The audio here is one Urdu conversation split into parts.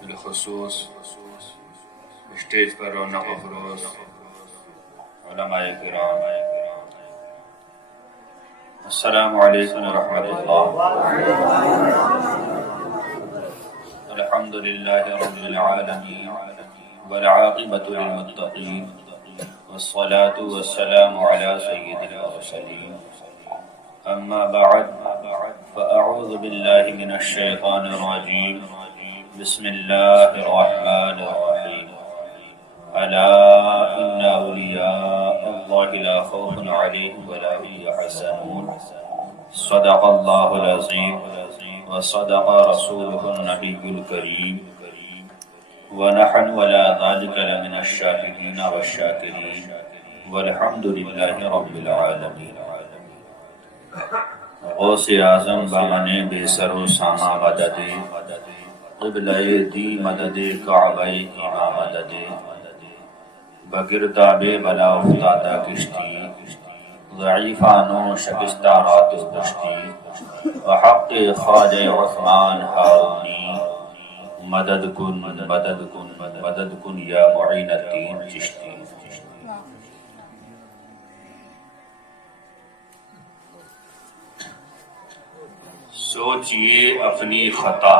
بالخصوص اسٹیج پر رونق افروز علماء کرام، السلام علیکم ورحمۃ اللہ۔ الحمد للہ رب العالمین والعاقبۃ للمتقین والصلاة والسلام علی سید المرسلین، اما بعد فاعوذ باللہ من الشیطان الرجیم، بسم اللہ الرحمن الرحیم، الا ان اولیاء اللہ لا خوف علیہم ولا هم یحزنون، صدق اللہ العظیم وصدق رسولہ النبی الکریم، ونحن ولا ذلك لمن الشاهدین والشاکرین، والحمد للہ رب العالمین۔ غوث اعظم بامن بے سر و سامہ مدد، قبلہ دی مدد کعبہ ایماں مدد، بگرداب بلا افتادہ کشتی، ضعیفانوں شکستہ رات و کشتی، وحق خواجہ عثمان ہارونی، مدد کن مدد کن مدد کن یا معین الدین چشتی۔ سوچئے اپنی خطا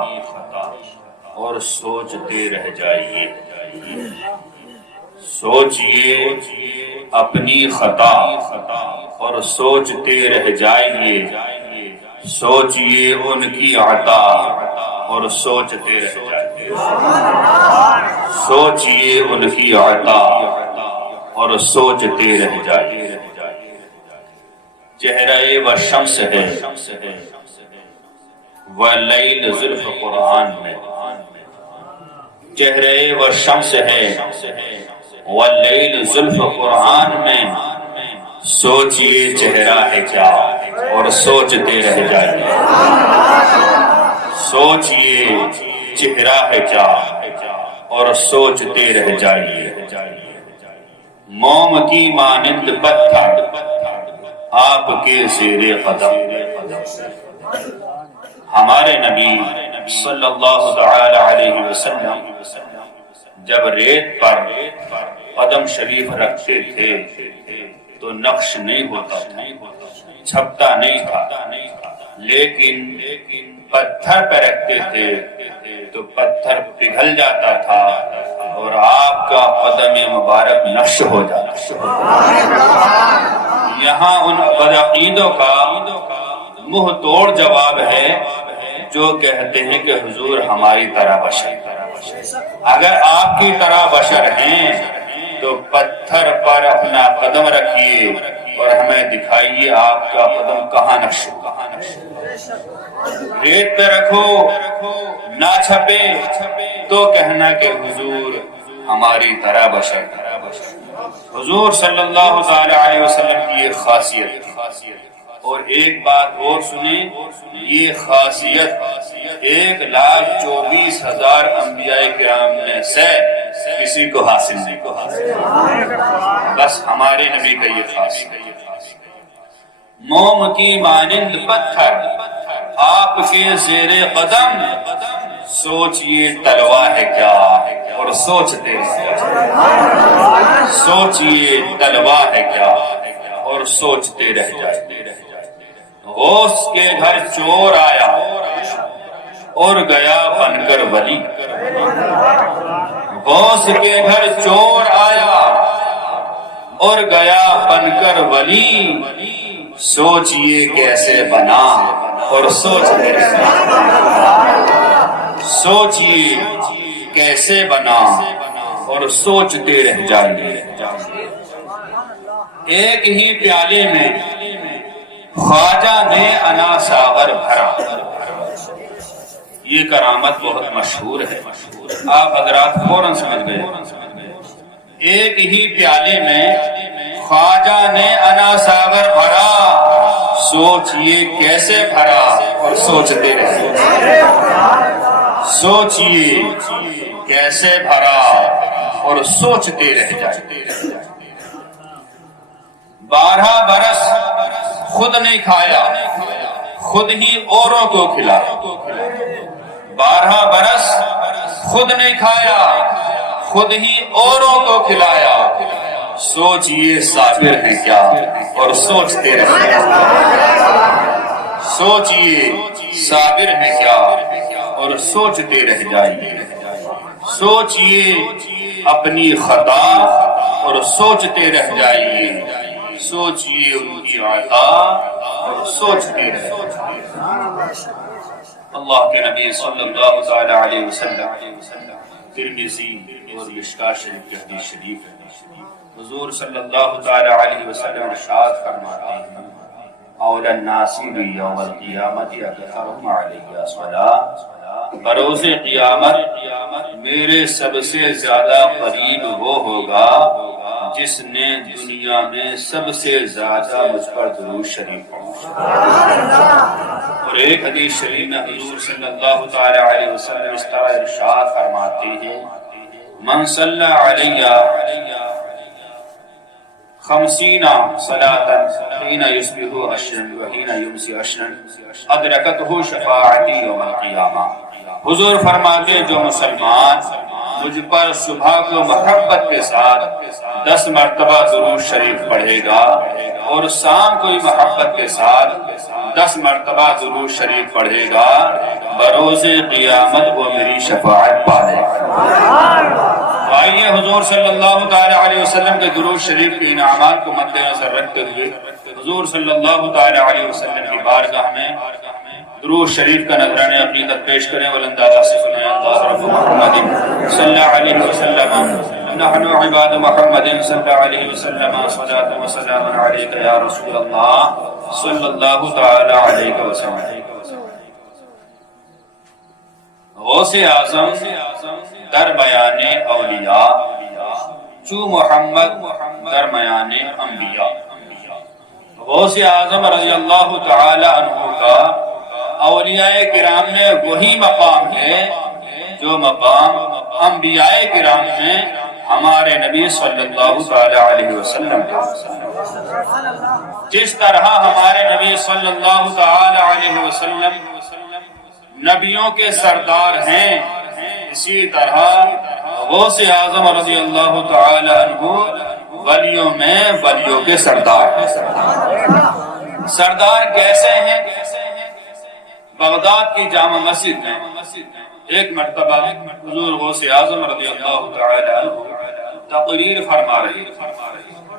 اور سوچتے رہ جائیے، سوچئے اپنی خطا اور سوچتے رہ جائیے، سوچئے ان کی عطا اور سوچتے رہ جائیے، سوچئے ان کی عطا اور سوچتے رہ جائیے۔ چہرہ و شمس ہے ولیل زلف قرآن میں، چہرے و شمس ہے ولیل زلف قرآن میں، سوچئے چہرہ ہے کیا اور سوچتے رہ جائیے، سوچئے چہرہ ہے کیا اور سوچتے رہ جائیے۔ موم کی مانند پتھر آپ کے زیر قدم، ہمارے نبی صلی اللہ تعالی علیہ وسلم جب ریت پر قدم شریف رکھتے تھے تو نقش نہیں ہوتا تھا، چھپتا نہیں تھا، لیکن پتھر پہ رکھتے تھے تو پتھر پگھل جاتا تھا اور آپ کا قدم مبارک نقش ہو جاتا۔ یہاں ان بدعقیدوں کا منہ توڑ جواب ہے جو کہتے ہیں کہ حضور ہماری طرح بشر، اگر آپ کی طرح بشر ہیں تو پتھر پر اپنا قدم رکھیے اور ہمیں دکھائیے آپ کا قدم کہاں نقش ہو۔ ریت پہ رکھو نہ چھپے تو کہنا کہ حضور ہماری طرح بشر۔ حضور صلی اللہ علیہ وسلم کی یہ خاصیت، اور ایک بات اور سنیں، یہ خاصیت 1,24,000 انبیاء کرام میں سے کسی کو حاصل نہیں، بس ہمارے نبی کا یہ خاصیت۔ موم کی مانند پتھر آپ کے زیر قدم، سوچئے تلوا ہے کیا اور سوچتے رہ جائیے، سوچئے تلوا ہے کیا اور سوچتے رہ جائیے۔ غوث کے گھر چور آیا اور گیا بن کر ولی، غوث کے گھر چور آیا اور گیا بن کر ولی، سوچئے کیسے بنا اور سوچتے رہ جائیے، سوچئے کیسے بنا اور سوچتے رہ جائیے۔ ایک ہی پیالے میں خواجہ نے انا ساغر بھرا، یہ کرامت بہت مشہور ہے، آپ حضرات فوراً سمجھ گئے۔ ایک ہی پیالے میں خواجہ نے انا ساغر بھرا، سوچئے کیسے بھرا اور سوچتے رہے۔ سوچئے کیسے بھرا اور سوچتے رہ جائیں۔ 12 برس خود نہیں کھایا، خود ہی اوروں کو کھلایا۔ 12 برس خود نہیں کھایا، خود ہی اوروں کو کھلایا۔ سوچئے صابر ہیں کیا اور سوچتے رہے۔ سوچئے صابر ہیں کیا اور سوچتے رہ جائیے۔ سوچئے اپنی خطا اور سوچتے رہ جائیے۔ سوچئے ان کی عطا اور سوچتے رہ جائیے۔ اللہ کے نبی صلی اللہ علیہ وسلم ترمذی اور مشکاہ شریف کی حدیث شریف ہے، حضور صلی اللہ علیہ وسلم ارشاد فرماتے ہیں اول الناس یوم القیامت اکثرهم علی الصلاۃ، بروز قیامت میرے سب سے زیادہ قریب وہ ہوگا جس نے دنیا میں سب سے زیادہ مجھ پر درود شریف پڑھا۔ اور ایک حدیث شریف میں حضور صلی اللہ علیہ وسلم اس طرح ارشاد فرماتے ہیں من صلی علیہ 50 صلاة حین یصبح عشرا وحین یمسی عشرا ادرکتہ شفاعتی یوم القیامہ۔ حضور فرماتے ہیں جو مسلمان مجھ پر صبح کو محبت کے ساتھ 10 مرتبہ درود شریف پڑھے گا اور شام کو محبت کے ساتھ 10 مرتبہ درود شریف پڑھے گا، بروز قیامت وہ میری شفاعت پائے گا۔ آئیے حضور صلی اللہ علیہ وسلم کے درود شریف کے انعامات کو مد نظر رکھتے ہوئے حضور صلی اللہ علیہ وسلم کی بارگاہ میں درود شریف کا نذرانہ عقیدت پیش کریں۔ ولندازہ سے سنیں اللہ رب محمد صلی اللہ علیہ وسلم نحن عباد محمد صلی اللہ علیہ وسلم صلاة و سلام علیک یا رسول اللہ صلی اللہ تعالی علیہ وسلم۔ غوث اعظم در بیان اولیاء چو محمد در بیان انبیاء۔ غوث اعظم رضی اللہ تعالی عنہ کا اولیاء کرام میں وہی مقام ہے جو مقام انبیاء کرام میں ہمارے نبی صلی اللہ علیہ وسلم کا۔ جس طرح ہمارے نبی صلی اللہ علیہ وسلم نبیوں کے سردار ہیں، اسی طرح غوث اعظم رضی اللہ تعالی عنہ ولیوں میں ولیوں کے سردار ہیں۔ سردار کیسے ہیں؟ بغداد کی جامع مسجد میں ایک مرتبہ حضور غوث اعظم رضی اللہ تعالی عنہ تقریر فرما رہے،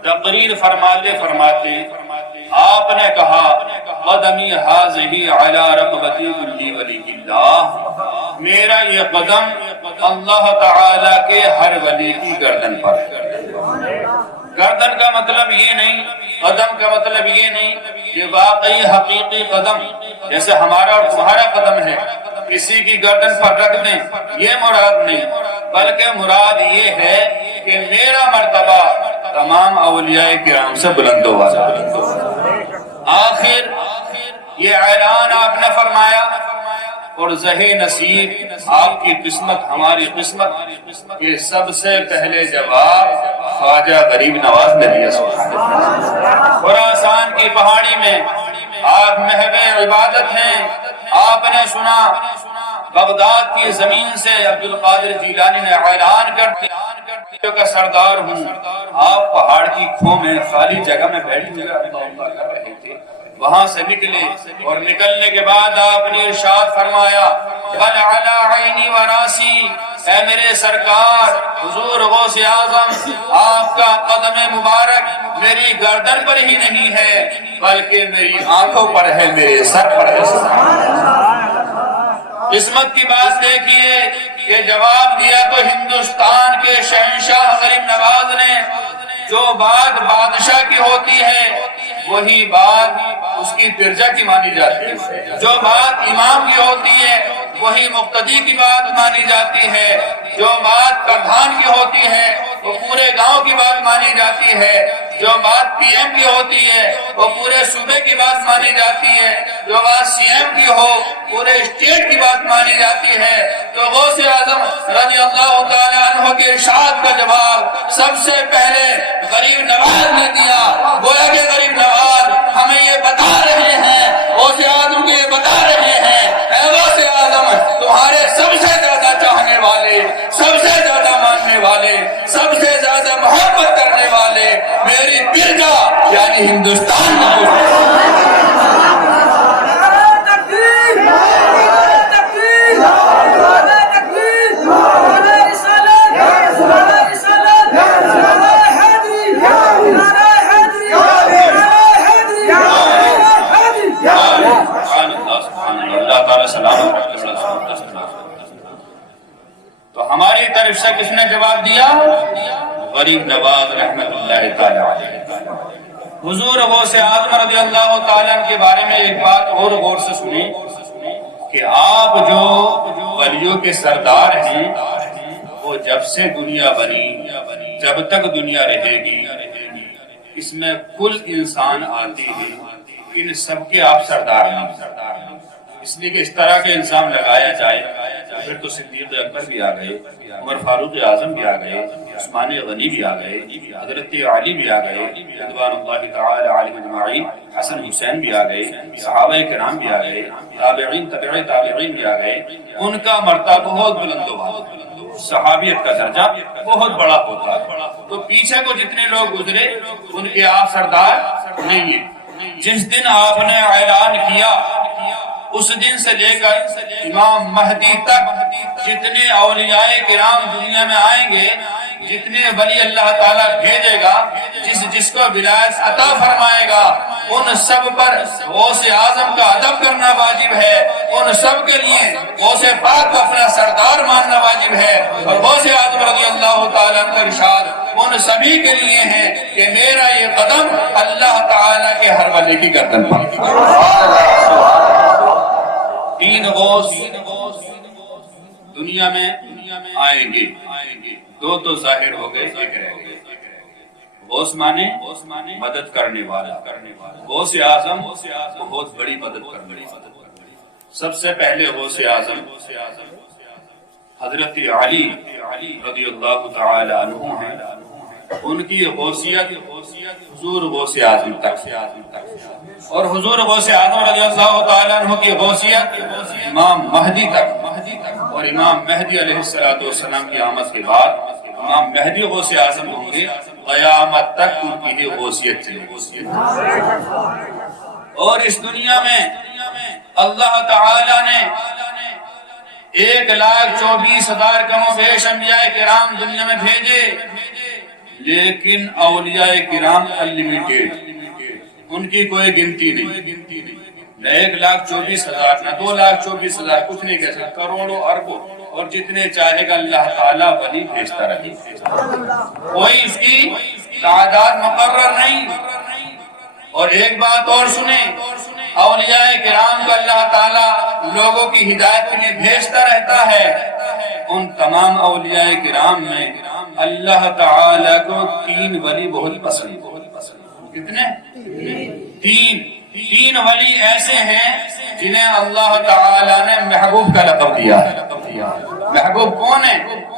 تقریر فرماتے فرماتے آپ نے کہا قدمی ھذہ علی رقبتی کل ولی اللہ، میرا یہ قدم اللہ تعالی کے ہر ولی کی گردن پر ہے۔ گردن کا مطلب یہ نہیں، قدم کا مطلب یہ نہیں کہ واقعی حقیقی قدم جیسے ہمارا اور تمہارا قدم ہے کسی کی گردن پر رکھ دیں، یہ مراد نہیں، بلکہ مراد یہ ہے کہ میرا مرتبہ تمام اولیاء کرام سے بلند ہوا۔ آخر یہ اعلان آپ نے فرمایا اور زہے نصیب آپ کی قسمت ہماری قسمت یہ سب سے پہلے جواب خواجہ غریب نواز نے دیا۔ خراسان کی پہاڑی میں آپ محو عبادت ہیں، آپ نے سنا بغداد کی زمین سے عبد القادر جیلانی نے اعلان کر دیا کہ سردار ہوں۔ آپ پہاڑ کی کھو میں خالی جگہ میں بیٹھے ہوئے اللہ کر رہے تھے، وہاں سے نکلے اور نکلنے کے بعد آپ نے ارشاد فرمایا بل علی عینی و راسی، اے میرے سرکار حضور غوث اعظم آپ کا قدم مبارک میری گردن پر ہی نہیں ہے بلکہ میری آنکھوں پر ہے، میرے سر پر ہے۔ قسمت کی بات دیکھیے کہ جواب دیا تو ہندوستان کے شہنشاہ غریب نواز نے، جو بات بادشاہ کی ہوتی ہے وہی بات اس کی درجہ کی مانی جاتی ہے، جو بات امام کی ہوتی ہے وہی مقتدی کی بات مانی جاتی ہے، جو بات پردھان کی ہوتی ہے وہ پورے گاؤں کی بات مانی جاتی ہے، جو بات پی ایم کی ہوتی ہے وہ پورے صوبے کی بات مانی جاتی ہے، جو بات سی ایم کی ہو پورے اسٹیٹ کی بات مانی جاتی ہے۔ تو غوث اعظم رضی اللہ تعالیٰ عنہ کے ارشاد کا جواب سب سے پہلے غریب نواز نے دیا۔ گویا کہ غریب نواز ہمیں یہ بتا رہے ہیں، غوث اعظم کو یہ بتا رہے ہیں، اے غوث اعظم تمہارے سب سے زیادہ چاہنے والے، سب سے زیادہ ماننے والے، سب سے زیادہ محبت کرنے والے میری برجا یعنی ہندوستان میں تو ہماری طرف سے کس نے جواب دیا؟ غریب نواز رحمت اللہ تعالی علیہ۔ حضور غوث اعظم رضی اللہ تعالیٰ کے بارے میں ایک بات اور غور سے سنی کہ آپ جو ولیوں کے سردار ہیں وہ جب سے دنیا بنی جب تک دنیا رہے گی اس میں کل انسان آتی ہے، ان سب کے آپ سردار ہیں، اس لیے کہ اس طرح کے الزام لگایا جائے پھر تو صدیق اکبر بھی آ گئے، عمر فاروق اعظم بھی آ گئے، عثمان غنی بھی آ گئے، حضرت علی بھی آ گئے رضوان اللہ تعالی علیہم اجمعین، حسن حسین بھی آ گئے، صحابہ کرام بھی آ گئے، تابعین تبع تابعین بھی آ گئے، ان کا مرتبہ بہت بلند ہوا، صحابیت کا درجہ بہت بڑا ہوتا ہے۔ تو پیچھے کو جتنے لوگ گزرے ان کے آپ سردار نہیں ہیں۔ جس دن آپ نے اعلان کیا اس دن سے لے کر امام مہدی تک جتنے اولیاء کرام دنیا میں آئیں گے، جتنے ولی اللہ تعالیٰ بھیجے گا، جس کو ولایت عطا فرمائے گا، ان سب پر غوث اعظم کا ادب کرنا واجب ہے، ان سب کے لیے غوث پاک کو اپنا سردار ماننا واجب ہے۔ اور غوث اعظم رضی اللہ تعالیٰ کا ارشاد ان سبھی کے لیے ہے کہ میرا یہ قدم اللہ تعالیٰ کے ہر ولی کی گردن پر۔ تین غوث دنیا میں آئیں گے، دو تو ظاہر ہو گئے، ایک رہ گئے۔ غوث مانے مدد کرنے والا، غوث اعظم بہت بڑی مدد کرنے والا۔ سب سے پہلے غوث اعظم حضرت علی رضی اللہ تعالی عنہ ہیں، ان کی غوثیت حضور غوث اعظم تک، اور حضور غوث اعظم رضی اللہ تعالی عنہ کی غوثیت امام مہدی تک، اور امام مہدی علیہ السلام کی آمد کے بعد امام مہدی غوث اعظم ہوں گے، قیامت تک ان کی غوثیت چلے گی۔ اور اس دنیا میں اللہ تعالی نے 1,24,000 کم و بیش انبیاء کرام دنیا میں بھیجے، لیکن اولیاء کرام انلمیٹڈ، ان کی کوئی گنتی نہیں، نہ 1,24,000 نہ 2,24,000، کچھ نہیں کہہ سکتا، کروڑوں اربوں، اور جتنے چاہے گا اللہ تعالیٰ ولی بھیجتا رہے، کوئی اس کی تعداد مقرر نہیں۔ اور ایک بات اور سنیں، اولیاء کرام کو اللہ تعالیٰ لوگوں کی ہدایت کے لیے بھیجتا رہتا ہے، ان تمام اولیاء کرام میں اللہ تعالیٰ کو 3 ولی بہت پسند۔ کتنے؟ 3 ولی ایسے ہیں جنہیں اللہ تعالیٰ نے محبوب کا لقب دیا ہے۔ محبوب کون ہے؟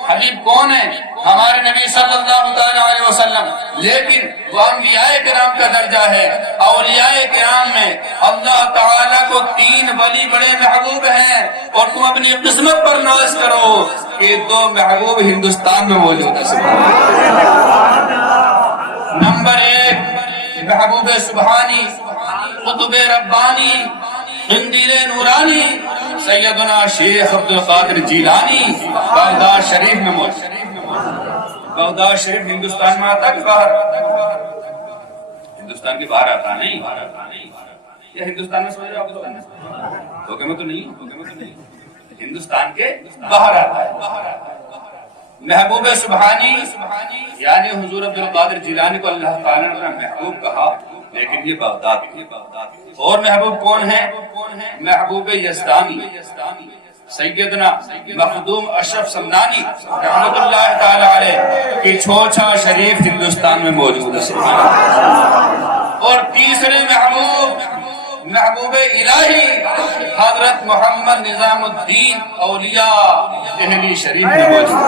حبیب کون ہے؟ ہمارے نبی صلی اللہ علیہ وسلم، لیکن وہ انبیاء کرام کا درجہ ہے۔ اولیاء کرام میں اللہ تعالیٰ کو 3 ولی بڑے محبوب ہیں، اور تم اپنی قسمت پر ناز کرو کہ 2 محبوب ہندوستان میں موجود ہیں۔ نمبر 1 محبوب سبحانی، قطب ربانی، قندیل نورانی، سیدنا شیخ عبد القادر جیلانی، بغداد شریف میں موجود۔ بغداد شریف ہندوستان میں آتا کہ باہر؟ ہندوستان کے باہر آتا نہیں، یہ ہندوستان میں سمجھ رہے ہو؟ دھوکے میں تو نہیں، ہندوستان کے باہر آتا ہے۔ محبوب سبحانی یعنی حضور عبد القادر جیلانی کو اللہ تعالیٰ نے محبوب کہا، لیکن یہ بغداد۔ اور محبوب کون ہے؟ محبوب یزدانی، سیدنا مخدوم اشرف سمنانی رحمت اللہ تعالی علیہ کی چھوچا شریف ہندوستان میں موجود ہے. اور تیسرے محبوب الہی حضرت محمد نظام الدین اولیاء دہلی شریف میں موجود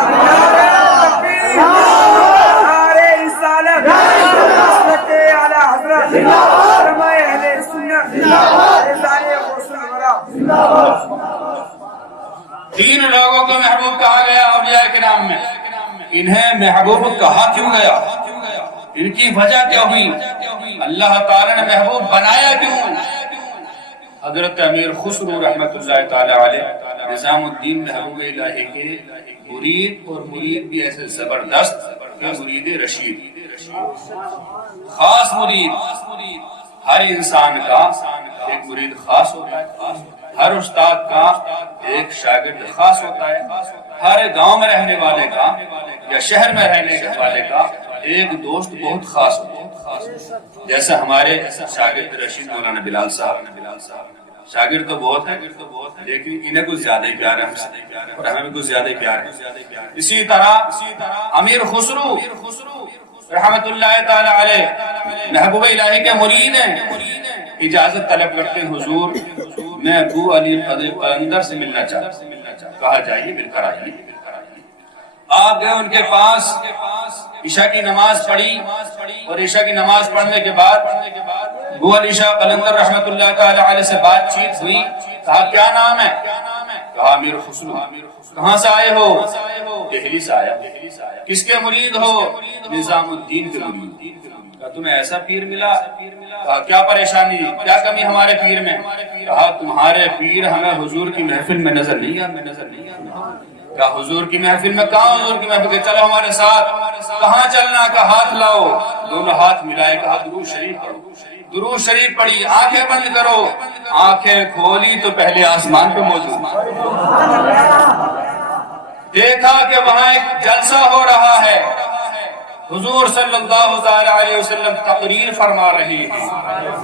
تین لوگوں کو محبوب کہا گیا اولیاء کرام میں. انہیں محبوب کہا کیوں گیا؟ ان کی وجہ کیا ہوئی؟ اللہ تعالی نے محبوب بنایا کیوں؟ حضرت امیر خسرو رحمت اللہ تعالی علیہ نظام الدین محبوب الہی کے مرید اور مرید بھی ایسے زبردست کہ مرید رشید، خاص مرید. ہر انسان کا ایک مرید خاص ہوتا ہے، ہر استاد کا ایک شاگرد خاص ہوتا ہے، ہر گاؤں میں رہنے والے کا یا شہر میں رہنے والے کا ایک دوست بہت خاص ہوتا ہے. جیسے ہمارے شاگرد رشید مولانا بلال صاحب، شاگرد تو بہت ہیں لیکن انہیں کچھ زیادہ ہی پیار ہے ہم سے اور ہمیں بھی کچھ زیادہ ہی پیار ہے. اسی طرح امیر خسرو رحمت اللہ تعالی علیہ محبوب الہی کے مرید ہیں. اجازت طلب کرتے ہیں حضور میں ابو علی قلندر سے ملنا چاہتا ہوں. کہا جائیے مل کر آئیے. آپ گئے ان کے پاس، عشاء کی نماز پڑھی اور عشاء کی نماز پڑھنے کے بعد ابو علی شاہ قلندر رحمت اللہ تعالی علیہ سے بات چیت ہوئی. کہا کیا نام ہے؟ کہا امیر خسرو. کہاں سے آئے ہو؟ دہلی سے آیا. کس کے مرید ہو؟ نظام الدین کے مرید. کہا تمہیں ایسا پیر ملا؟ کہا کیا پریشانی، کیا کمی ہمارے پیر میں؟ کہا تمہارے پیر ہمیں حضور کی محفل میں نظر نہیں آتا. کہا حضور کی محفل میں؟ کہاں حضور کی محفل؟ چلو ہمارے ساتھ. کہاں چلنا؟ کا ہاتھ لاؤ. دونوں ہاتھ ملائے. کہا درود شریف پڑھو. درود شریف پڑھی. آنکھیں بند کرو. آنکھیں کھولی تو پہلے آسمان پہ موجود. دیکھا کہ وہاں ایک جلسہ ہو رہا ہے. حضور صلی اللہ علیہ وسلم تقریر فرما رہے ہیں.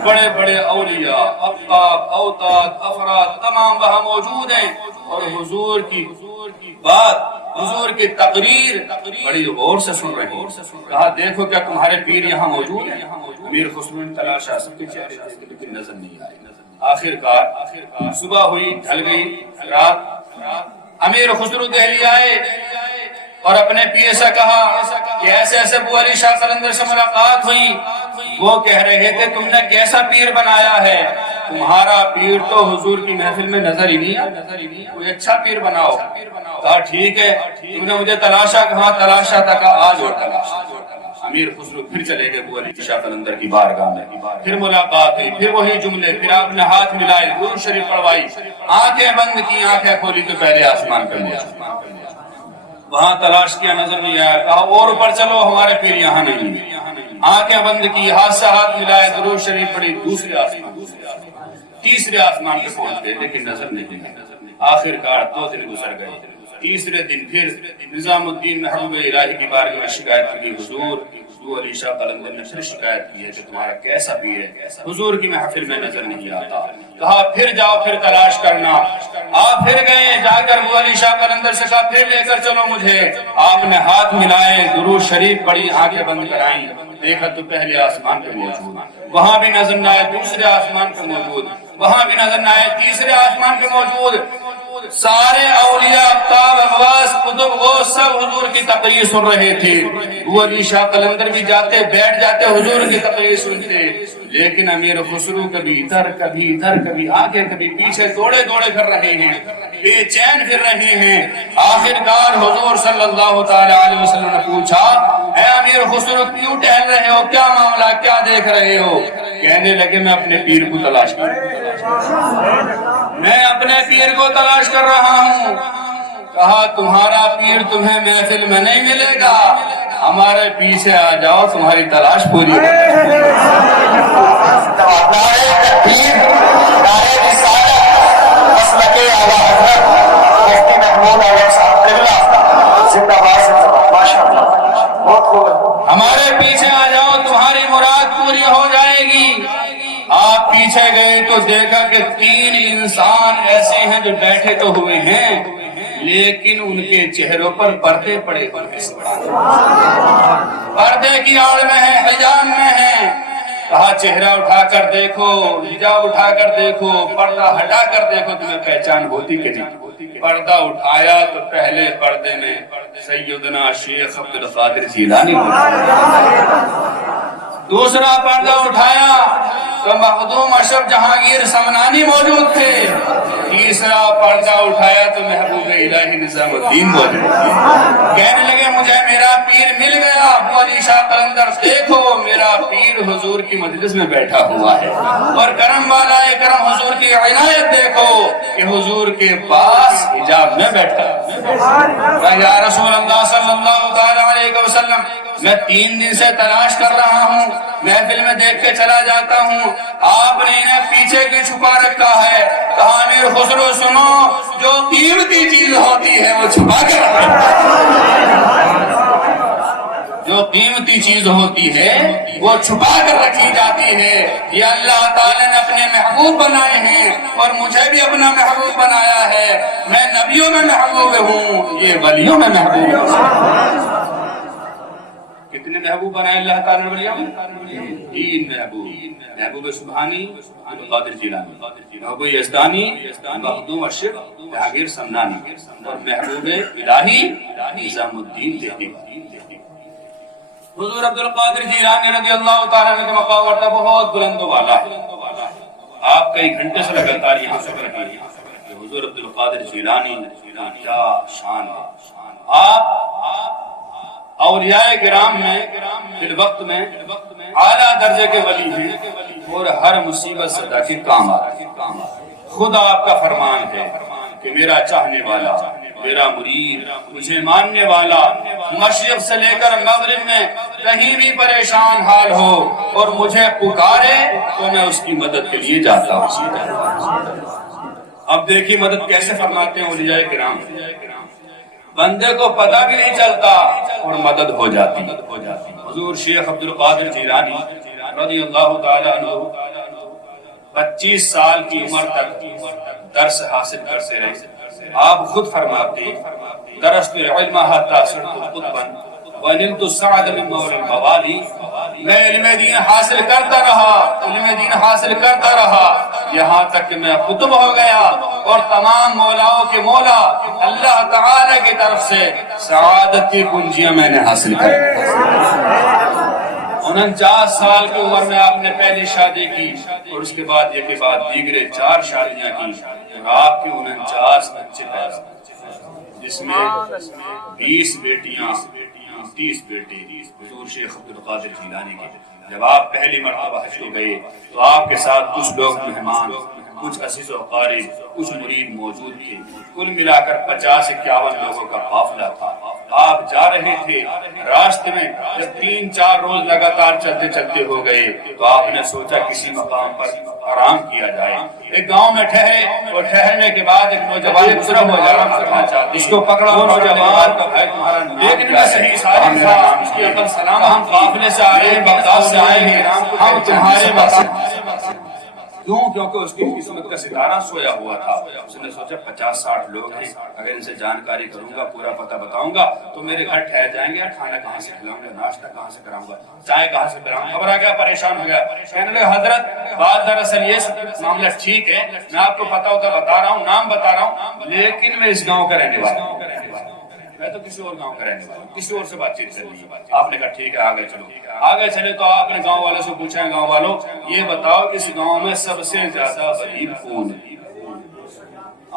بڑے بڑے اولیاء، اقطاب، اوتاد، افراد تمام وہاں موجود ہیں اور حضور کی بات، حضور کی تقریر بڑی غور سے سن رہے ہیں. کہا دیکھو کیا تمہارے پیر یہاں موجود ہیں؟ امیر خسرو نے تلاشا، سب کے چہرے تھے لیکن نظر نہیں آئے. آخرکار صبح ہوئی، ڈھل گئی رات. امیر خسرو دہلی آئے اور اپنے پیر سے کہا کہ ایسے ایسے ابو علی شاہ قلندر سے ملاقات ہوئی. وہ کہہ رہے تھے تم نے کیسا پیر بنایا ہے؟ تمہارا پیر تو حضور کی محفل میں نظر ہی نہیں آتا، کوئی اچھا پیر بناؤ. کہا ٹھیک ہے. تم نے مجھے تلاشا. کہاں تلاشا تھا؟ کہا آج اور تلاشا. امیر خسرو پھر چلے گئے ابو علی شاہ قلندر کی بارگاہ میں. پھر ملاقات ہوئی، پھر وہی جملے، پھر آپ نے ہاتھ ملائے، درود شریف پڑھوائی. آنکھیں بند کی، آنکھیں کھولی تو پہلے آسمان پہ موجود. وہاں تلاش کیا، نظر نہیں آیا. کہا اور اوپر چلو، ہمارے پیر یہاں نہیں. آنکھیں بند کی، ہاتھ سے ہاتھ ملائے، درود شریف پڑھی. دوسرے آسمان، تیسرے آسمان پہ پہنچ گئے لیکن نظر نہیں آئی. آخرکار 2 دن گزر گئے. تیسرے دن پھر نظام الدین محبوب الہی کی بارگاہ میں شکایت کی. حضور ابو علی شاہ قلندر نے پھر شکایت کی ہے کہ تمہارا کیسا پیر ہے، حضور کی محفل میں نظر نہیں آتا. کہا پھر جاؤ، پھر تلاش کرنا. آپ پھر گئے، جا کر ابو علی شاہ قلندر سے کہا پھر لے کر چلو مجھے. آپ نے ہاتھ ملائے، درود شریف پڑھی، آنکھیں بند کرائیں. دیکھا تو پہلے آسمان پہ موجود، وہاں بھی نظر نہ آئے. دوسرے آسمان پہ موجود، وہاں بھی نظر نہ آئے. تیسرے آسمان پہ موجود. سارے اولیاء، اقطاب، اغواس، قطب، غوث سب حضور کی تقریر سن رہے تھے. ابو علی شاہ قلندر بھی جاتے، بیٹھ جاتے، حضور کی تقریر سنتے. لیکن امیر خسرو کبھی ادھر کبھی ادھر، کبھی آگے کبھی پیچھے دوڑے دوڑے کر رہے ہیں، بے چین پھر رہے ہیں. آخرکار حضور صلی اللہ تعالی علیہ وسلم نے پوچھا اے امیر خسرو کیوں ٹہل رہے ہو؟ کیا معاملہ، کیا دیکھ رہے ہو؟ کہنے لگے میں اپنے پیر کو تلاش کر رہا ہوں، میں اپنے پیر کو تلاش کر رہا ہوں. کہا تمہارا پیر تمہیں محفل میں نہیں ملے گا، ہمارے پیچھے آ جاؤ، تمہاری تلاش پوری ہو جائے. ہمارے پیچھے آ جاؤ، تمہاری مراد پوری ہو جائے گی. آپ پیچھے گئے تو دیکھا کہ 3 انسان ایسے ہیں جو بیٹھے تو ہوئے ہیں لیکن ان کے چہروں پر پردے پڑے ہوئے ہیں، پردے کی آڑ میں ہیں، حجاب میں ہیں۔ کہا چہرہ اٹھا کر دیکھو، حجاب اٹھا کر دیکھو، پردہ ہٹا کر دیکھو، تمہیں پہچان ہوتی کہ نہیں؟ پردہ اٹھایا تو پہلے پردے میں سیدنا شیخ عبدالقادر جیلانی، دوسرا پردہ اٹھایا تو مخدوم اشرف جہانگیر سمنانی موجود تھے، تیسرا پردہ اٹھایا تو محبوب الہی نظام الدین موجود تھے۔ کہنے لگے مجھے میرا پیر مل گیا، ابو علی شاہ قلندر، دیکھو میرا پیر حضور کی مجلس میں بیٹھا ہوا ہے، اور کرم والا کرم حضور کی عنایت دیکھو کہ حضور کے پاس حجاب میں بیٹھا۔ یا رسول اللہ صلی اللہ علیہ وسلم، میں 3 دن سے تلاش کر رہا ہوں، محفل میں دیکھ کے چلا جاتا ہوں، آپ نے انہیں پیچھے کیوں چھپا رکھا ہے؟ کہا امیر خسرو سنو، جو قیمتی چیز ہوتی ہے وہ چھپا کے رکھا، جو قیمتی چیز ہوتی ہے وہ چھپا کر رکھی جاتی ہے۔ یہ اللہ تعالیٰ نے اپنے محبوب بنائے ہیں اور مجھے بھی اپنا محبوب بنایا ہے، میں نبیوں میں محبوب ہوں، یہ ولیوں میں محبوب ہوں۔ کتنے محبوب بنائے اللہ تعالیٰ نے ولیوں میں؟ 3 محبوب، محبوب سبحانی عبدالقادر جیلانی، محبوب یزدانی مخدوم اشرف جہانگیر سمنانی، اور محبوب الہی نظام الدین دہلوی۔ حضور عبدالقادر جیلانی رضی اللہ تعالیٰ عنہ کا مقام ورتہ بہت بلند و بالا ہے، آپ کئی گھنٹے سے لگاتار یہاں سے رہے ہیں کہ حضور عبدالقادر جیلانی کیا شان ہے۔ آپ اولیاء کرام میں فی الوقت میں اعلیٰ درجے کے ولی ہیں اور ہر مصیبت سے کے کام آتے ہیں۔ خود آپ کا فرمان ہے کہ میرا چاہنے والا، میرا مرید، مجھے ماننے والا مشرق سے لے کر مغرب میں کہیں بھی پریشان حال ہو اور مجھے پکارے تو میں اس کی مدد کے لیے جاتا ہوں۔ اب دیکھیے مدد کیسے فرماتے ہیں اولیاء کرام، بندے کو پتہ بھی نہیں چلتا اور مدد ہو جاتی۔ حضور شیخ عبدالقادر جیلانی رضی اللہ تعالیٰ عنہ 25 سال کی عمر تک درس حاصل کرتے رہے۔ آپ خود فرماتے درست العلم حتی صرت قطبا ونلت السعد من مول الموالی، میں علم دین حاصل کرتا رہا یہاں تک کہ میں قطب ہو گیا اور تمام مولاؤں کے مولا اللہ تعالی کی طرف سے سعادت کی کنجیاں میں نے حاصل کر۔ 49 سال کی عمر میں آپ نے پہلی شادی کی اور اس کے بعد یہ کے بعد دیگرے 4 شادیاں کی اور آپ کی 49 بچے پیدا ہوئے، جس میں 20 بیٹیاں 30 بیٹے حضور شیخ عبدالقادر جیلانی کے۔ جب آپ پہلی مرتبہ حج کو گئے تو آپ کے ساتھ کچھ لوگ مہمان، کچھ عزیز و اقارب، کچھ مرید موجود تھے، کل ملا کر 50-51 لوگوں کا قافلہ تھا۔ آپ جا رہے تھے، راستے میں جب 3-4 روز لگاتار چلتے چلتے ہو گئے تو آپ نے سوچا کسی مقام پر آرام کیا جائے۔ ایک گاؤں میں ٹھہرے اور ٹھہرنے کے بعد ایک نوجوان گزرا ہوا آرام کرنا چاہتے، اس کو پکڑا، وہ نوجوان کا بھائی تمہارا ایک دن میں صحیح سالم تھا، اس کی عقل سلام، ہم قافلے سے آئے ہیں، بغداد سے آئے ہیں، ہم تمہارے بغداد کیوں؟ کیونکہ اس کی قسمت کا ستارہ سویا ہوا تھا۔ اس نے سوچا 50-60 لوگ ہیں، اگر ان سے جانکاری کروں گا، پورا پتہ بتاؤں گا تو میرے گھر ٹھہر جائیں گے، کھانا کہاں سے کھلاؤں گا، ناشتہ کہاں سے کراؤں گا، چائے کہاں سے پلاؤں گا۔ گھبرا گیا، پریشان ہو گیا، کہنے لگے حضرت بات دراصل یہ معاملہ ٹھیک ہے، میں آپ کو پتہ ہوتا بتا رہا ہوں، نام بتا رہا ہوں، لیکن میں اس گاؤں کا رہنے والا ہوں، میں تو کسی اور گاؤں کا رہنے والا ہوں، کسی اور سے بات چیت کر لی۔ آپ نے کہا ٹھیک ہے، آگے چلو۔ آگے چلے تو آپ نے گاؤں والوں سے پوچھا، گاؤں والوں یہ بتاؤ اس گاؤں میں سب سے زیادہ غریب کون ہے؟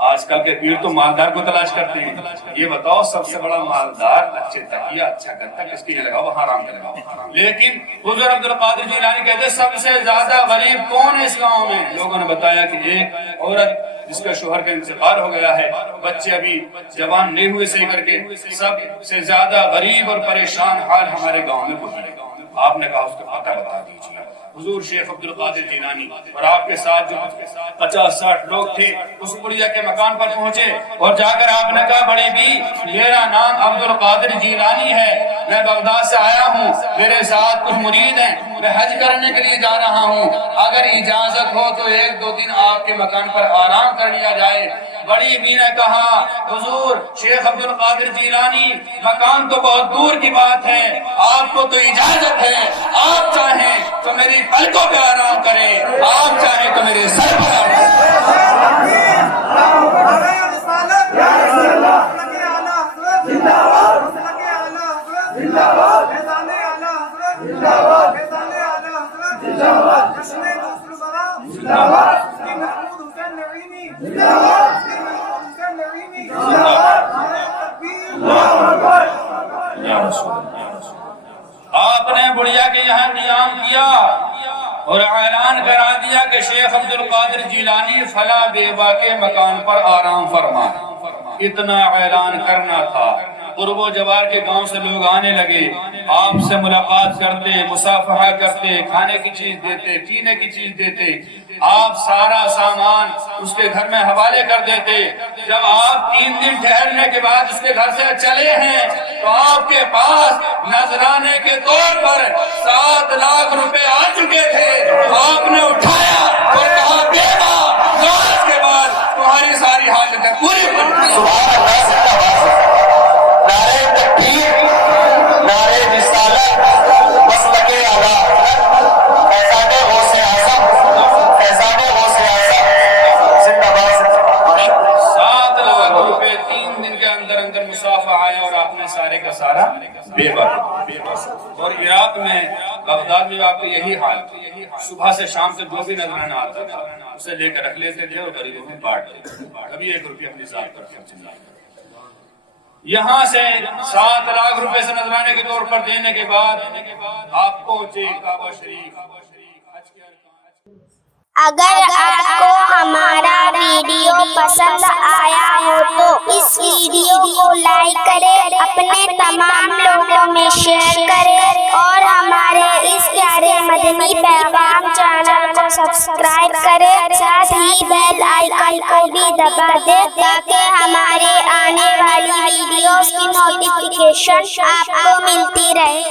آج کل کے پیر تو مالدار کو تلاش کرتے ہیں، یہ بتاؤ سب سے بڑا مالدار، اچھے تکیہ، اچھا گدا کس کے لیے لگاؤ، وہاں آرام کرے گا۔ لیکن حضور عبدالقادر جیلانی کہتے سب سے زیادہ غریب کون ہے اس گاؤں میں؟ لوگوں نے بتایا کہ ایک عورت جس کا شوہر کا انتقال ہو گیا ہے، بچے ابھی جوان نہیں ہوئے سے کر کے، سب سے زیادہ غریب اور پریشان حال ہمارے گاؤں میں وہی ہے۔ آپ نے کہا اس کا پتہ بتا دیجیے۔ حضور شیخ عبد القادر جیلانی اور آپ کے ساتھ جو 50-60 لوگ تھے اس بڑھیا کے مکان پر پہنچے اور جا کر آپ نے کہا بڑی بھی میرا نام عبد القادر جیلانی ہے، میں بغداد سے آیا ہوں، میرے ساتھ کچھ مرید ہیں، میں حج کرنے کے لیے جا رہا ہوں، اگر اجازت ہو تو 1-2 دن آپ کے مکان پر آرام کر لیا جائے۔ بڑی بی نے کہا حضور شیخ عبد القادر جیلانی مکان تو بہت دور کی بات ہے، آپ کو تو اجازت ہے، آپ چاہیں تو میری پلکوں پہ آرام کریں، آپ چاہیں تو میرے سر پر آرام کریں۔ آپ نے بڑھیا کے یہاں قیام کیا اور اعلان کرا دیا کہ شیخ عبد القادر جیلانی فلاں بیوہ کے مکان پر آرام فرما۔ اتنا اعلان کرنا تھا، قرب و جوار کے گاؤں سے لوگ آنے لگے، آپ سے ملاقات کرتے، مصافحہ کرتے، کھانے کی چیز دیتے، پینے کی چیز دیتے، آپ سارا سامان اس کے گھر میں حوالے کر دیتے۔ جب آپ 3 دن ٹھہرنے کے بعد اس کے گھر سے چلے ہیں تو آپ کے پاس نذرانے کے طور پر 7 لاکھ روپے آ چکے تھے، آپ نے اٹھایا اور کہا بیوہ آج کے بعد تمہاری ساری حاجتیں پوری کریں۔ سبحان اللہ، نعرہ تکبیر، نعرہ رسالت، مسلک اعلیٰ، فیضان غوث اعظم، فیضان غوث اعظم زندہ باد۔ 7 لاکھ روپے 3 دن کے اندر اندر مسافہ آیا اور آپ نے سارے کا سارا بیوہ۔ اور عراق میں بغداد میں آپ کا یہی حال، صبح سے شام تک جو بھی نذرانہ آتا تھا اسے لے کر رکھ لیتے تھے اور غریبوں میں بانٹ دیتے، کبھی 1 روپیہ اپنی ذات پر خرچ نہیں کرتے۔ یہاں سے 7 لاکھ روپے سے نذرانے کے طور پر دینے کے بعد آپ پہنچے کعبہ شریف۔ اگر آپ کو ہمارا ویڈیو پسند آیا ہو تو اس ویڈیو کو لائک کریں، اپنے تمام لوگوں میں شیئر کریں اور ہمارے اس پیارے مدنی پیغام چینل کو سبسکرائب کریں، ساتھ ہی بیل آئیکن کو بھی دبا دیں تاکہ ہمارے آنے والی ویڈیوز کی نوٹیفیکیشن آپ کو ملتی رہے۔